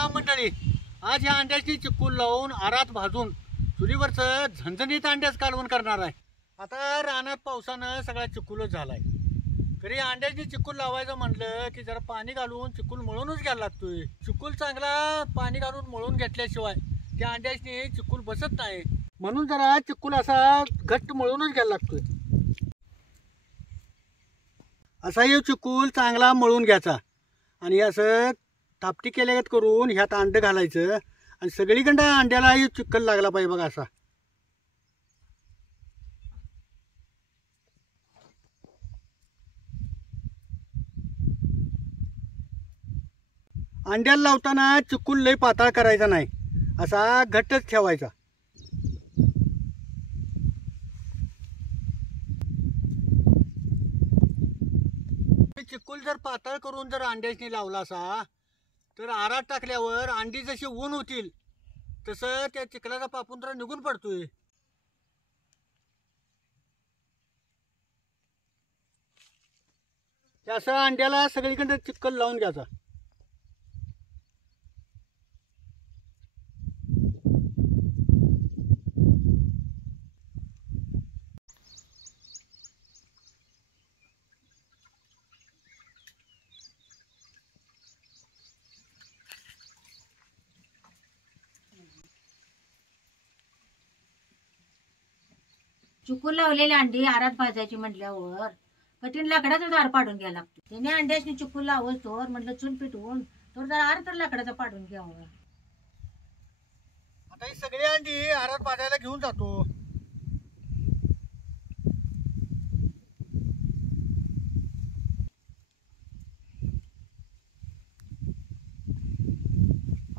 चला मंडळी, आज या अंड्याची चिक्कूल लावून आरात भाजून चुलीवरचं झणझणीत अंड्याच कालवण करणार आहे। आता रानात पावसानं सगळा चिक्कूलच झालाय। तरी अंड्याची चिक्कूल लावायचं म्हटलं की जरा पाणी घालून चिक्कूल मळूनच घ्यायला लागतोय। चिक्कूल चांगला पाणी घालून मळून घेतल्याशिवाय त्या अंड्याची चिक्कूल बसत नाही, म्हणून जरा चिक्कूल असा घट्ट मळूनच घ्यायला लागतोय। असा हे चिक्कूल चांगला मळून घ्यायचा आणि असं तापटी केल्यागत करून ह्यात अंडं घालायचं आणि सगळीकडे अंड्याला हे चिक्कल लागला पाहिजे बघा। असा अंड्याला लावताना चिक्कूल लय पातळ करायचा नाही, असा घट्टच ठेवायचा। चिक्कूल जर पातळ करून जर अंड्याने लावला असा तर आरात टाकल्यावर अंडी जशी ऊन होतील तसं त्या चिखलाचा पापुंद्रा निघून पडतोय। असं अंड्याला सगळीकडे चिक्कल लावून घ्यायचा। चिक्कूल लावलेली अंडी आरात भाजायची म्हटल्यावर कठीण लाकडाचा दार पाडून घ्यायला लागतो। त्याने अंड्याची चिक्कूल लावतोवर म्हटलं चूल पिटवून तर जरा आर तर लाकडाचा पाडून घ्यावं। आता ही सगळी अंडी आरात भाजायला घेऊन जातो।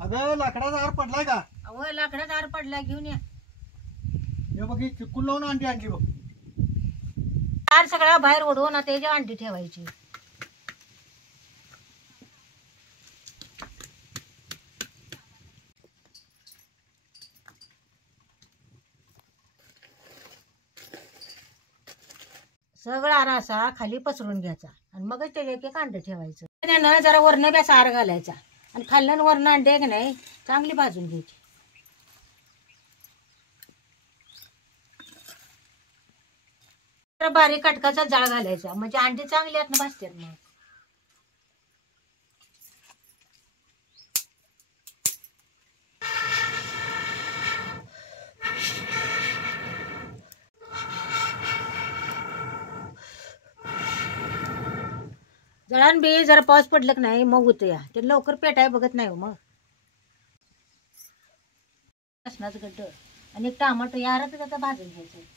अगं लाकडाचा आर पडलाय का? अहो लाकडाचा आर पडला, घेऊन या। हे बघ, ही चिक्कूल लावून अंडी आणली बघ। आर सगळा बाहेर ओढवून आता याच्या अंडी ठेवायची। सगळा आर असा खाली पसरून घ्यायचा आणि मगच त्याच्या एक एक अंड ठेवायचं। त्यानं जरा वरण बी असा आर घालायचा आणि खाल्ल्यान वरण अंडे की नाही चांगली भाजून घ्यायची। बारीक कटकाचा जाळ घालायचा म्हणजे अंडी चांगली आतनं भाजतात। मग जळान बी जरा पाऊस पडलं की नाही मग होतं या, ते लवकर पेटाय बघत नाही। मग लसणाचं गड्ड आणि एक टमाटो या आरातच आता भाजून घ्यायचं।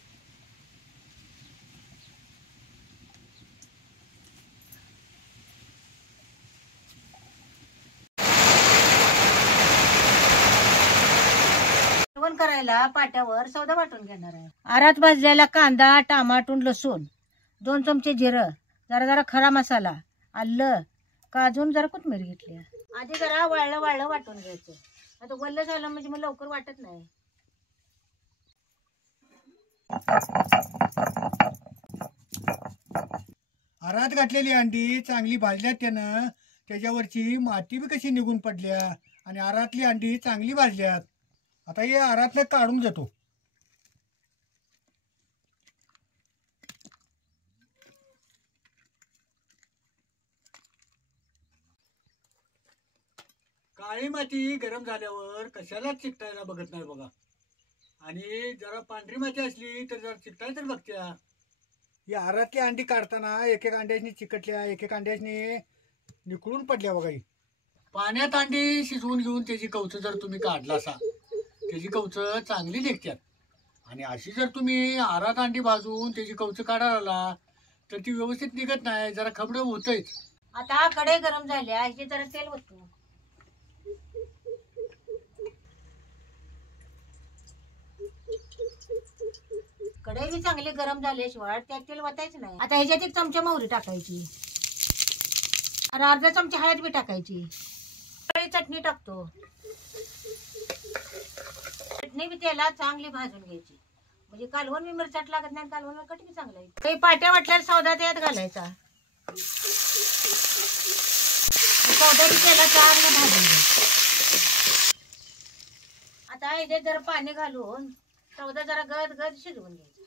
जेवण करायला पाट्यावर सौदा वाटून घेणार आहे। आरात भाजलेला कांदा, टमाटो, लसूण, 2 चमचे जिरं, जरा जरा खडा मसाला, आलं, काजून, जरा कोथिंबीर घेतली। आधी जरा वाळलं वाटून घ्यायचं, आता वल्ल झालं म्हणजे मग लवकर वाटत नाही। आरात घातलेली अंडी चांगली भाजल्यात त्यानं त्याच्यावरची माती बी कशी निघून पडल्या आणि आरातली अंडी चांगली भाजल्यात। आता हे आरातलं काढून घेतो। काळी माती गरम झाल्यावर कशालाच चिकटायला बघत नाही बघा, आणि जरा पांढरी माती असली तर जरा चिकटायला तर बघत्या। ही आरातली अंडी काढताना एक एक अंड्यानी चिकटल्या, एक एक अंड्यानी निकळून पडल्या बघा। ही पाण्यात अंडी शिजवून घेऊन त्याची कवचं जर तुम्ही काढला असा त्याची कवचं चांगली निघतात, आणि अशी जर तुम्ही आरात अंडी भाजून त्याची कवचं काढायला तर ती व्यवस्थित निघत नाही, जरा खबडं होतच। आता कढई गरम झाल्या, हे जरा तेल ओतू। कढई बी चांगली गरम झाल्याशिवाय त्यात तेल वतायचं नाही। आता ह्याच्यात 1 चमचा मोहरी टाकायची आणि अर्धा चमचा हळद बी टाकायची। चटणी टाकतो, चटणी बी तेलात चांगली भाजून घ्यायची म्हणजे कालवण बी मिरचट लागत नाही, कालवण कट बी चांगला आहे। काही पाट्या वाटल्यावर सौदा त्यात घालायचा, सौदा बी तेलात चांगला भाजून घ्यायचा। आता याच्यात जरा पाणी घालून सौदा जरा गद गद शिजवून घ्यायचा.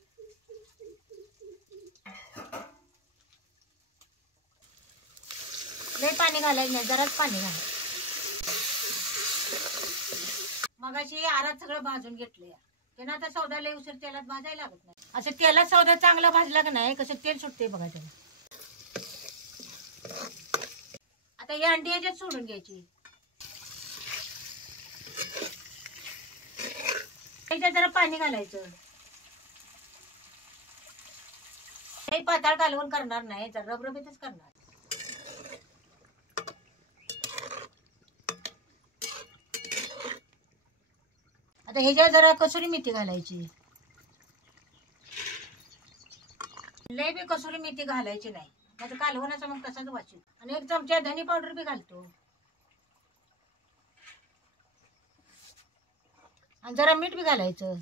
लय पाणी घालायचं नाही, जराच पाणी घालायचं. मगाशी आरात सगळं भाजून घेतलंय. त्यांना आता सौदा लय उशीर तेलात भाजायला लागत नाही. असं तेलात सौदा चांगला भाजला का नाही कसं तेल सुटते बघा त्याला. आता ही अंडी याच्यात सोडून घ्यायची. त्याच्यात जरा पाणी घालायचं. हे पाताळ कालवून करणार नाही, तर रबरबीतच करणार. आता ह्याच्यात जरा कसुरी मेथी घालायची. लय बी कसुरी मेथी घालायची नाही, नाही तर कालवणाचा मग तसाच वाचू. आणि 1 चमचा धनी पावडर बी घालतो. आणि जरा मीठ बी घालायचं.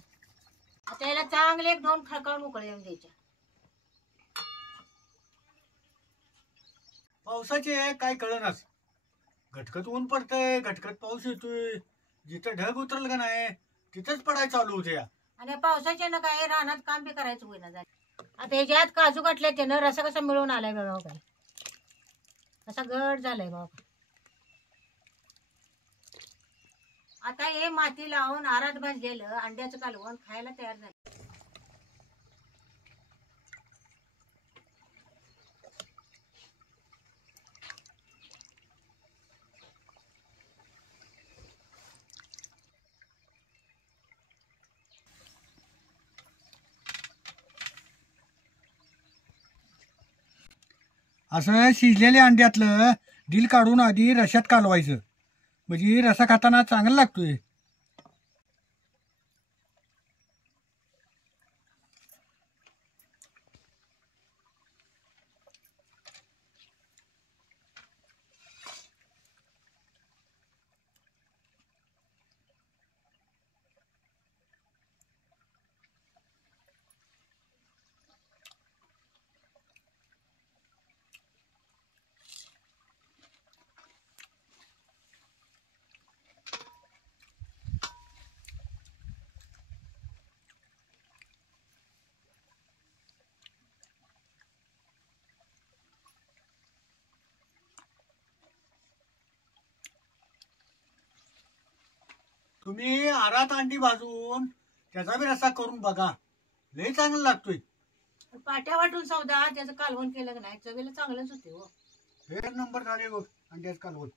आता याला चांगले 1-2 खळखळून उकळी येऊन द्यायच्या. पावसाचे काय कळनाच. घटकत ऊन पडतंय, घटकत पाऊस येतोय. जिथं ढग उतरलं का नाही तिथंच पडायला चालू होते. आणि पावसाच्या ना काय रानात काम बी करायचं होईना झालं. आता ह्याच्यात काजू काटले त्यानं रसा कसा मिळून आलाय बघा. काय असा गड झालाय बाबा. आता हे माती लावून आरात भाजलेलं अंड्याचं कालवण खायला तयार झालं. असं शिजलेल्या अंड्यातलं दिल काढून आधी रश्यात कालवायचं, म्हणजे रसा खाताना चांगला लागतोय. तुम्ही आरात अंडी भाजून त्याचा बी रस्सा करून बघा, लय चांगला लागतोय. पाट्या वाटून सौदा त्याचं कालवण केलं का नाही चवीला चांगलंच होते हो. 1 नंबर झाले बघ अंड्याचं कालवण.